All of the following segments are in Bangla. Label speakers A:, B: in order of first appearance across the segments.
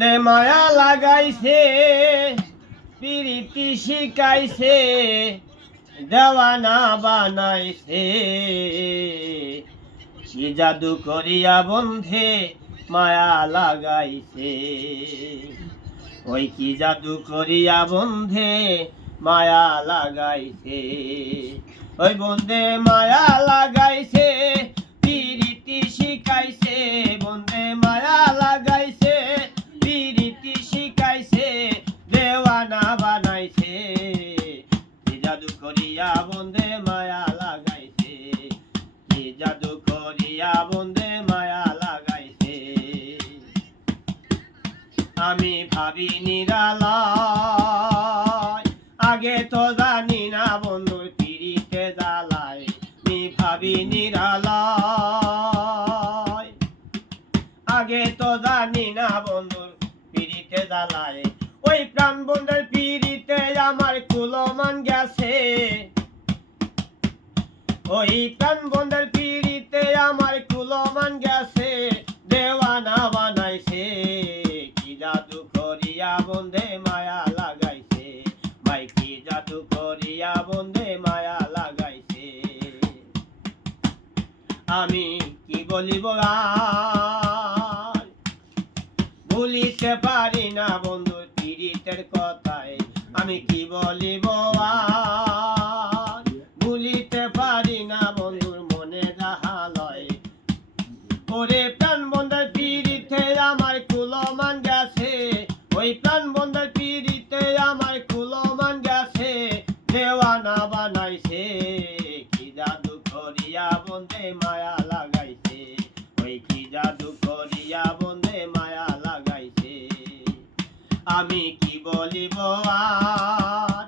A: মায়া লাগাইছে, পিরিতি শিকাইছে দেওয়ানা বানাইছে। কি জাদু করিয়া বন্ধে মায়া লাগাইছে? ওই কি জাদু করিয়া বন্ধে মায়া লাগাইছে? ওই বন্ধে মায়া লাগাইছে বন্ধে মায়া লাগাইছে। কি জাদু করিয়া বন্ধে মায়া লাগাইছে। আমি ভাবি নিরালায়, আগে তো জানি না বন্ধুর পিড়িতে জ্বালায়। আমি ভাবি নিরালায়, আগে তো জানি না বন্ধুর পিড়িতে জ্বালায়। ওই প্রাণ বন্ধুর পিড়িতে আমার কুলমান গেছে। ওই প্রাণ বন্ধের পিড়িতে আমার কুলমান গেছে, দেওয়ানা বানাইছে। কি জাদু করিয়া বন্ধে মায়া লাগাইছে, ভাই, কি জাদু করিয়া বন্ধে মায়া লাগাইছে। আমি কি বলিব আর? ভুলিতে পারি না বন্ধু পীড়িতের কথায়। আমি কি বলিব আর? দেওয়ানা বানাইছে, কি জাদু করিয়া বন্ধে মায়া লাগাইছে, ওই কি জাদু করিয়া বন্ধে মায়া লাগাইছে। আমি কি বলিব আর?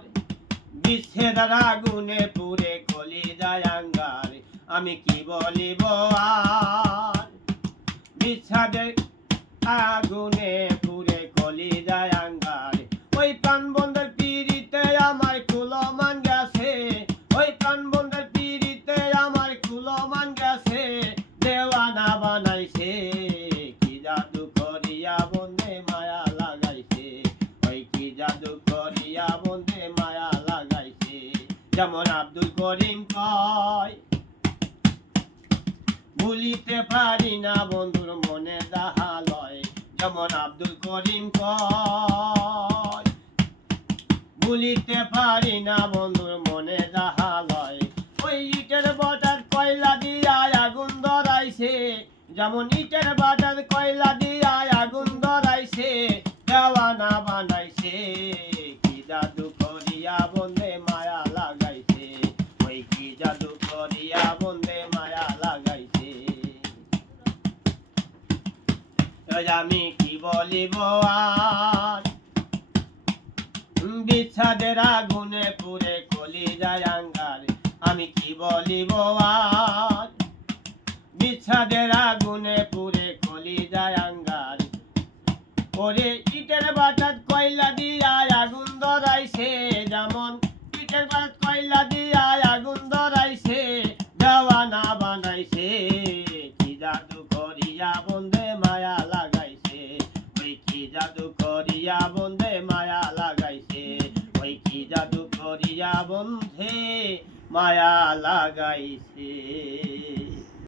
A: বিচ্ছেদার আগুনে পুরে কলি জায়াঙ্গার আমি কি বলিব আর? বিচ্ছাদের আগুনে পুরে কলি জায়াঙ্গার ওই প্রাণ যেমন আব্দুল করিম কয়, ভুলিতে পারি না বন্ধুর মনে দাহা লয়। যেমন আব্দুল করিম কয়, ভুলিতে পারি না বন্ধুর মনে যাহা লয়। ওই ইটের বটার কয়লা দিয়া আগুন ধরাইছে। যেমন ইটের বাটার কয়লা দিয়া আগুন ধরাইছে, দেওয়ানা বানাইছে। আমি কি বলিব আর? বিচ্ছাদের আগুনে পুরে কলি যায় আঙ্গার, আমি কি বলিব আর? বিচ্ছাদের আগুনে পুরে কলি যায় আঙ্গার। ওরে ইটের বাটাত কয়লা দিয়া আগুন ধরাইছে, যেমন ইটের বাটাত কয়লা দিয়া আগুন ধরাইছে, দেওয়ানা বানাইছে, কি জাদু করিয়া করিয়া বন্ধে মায়া লাগাইছে।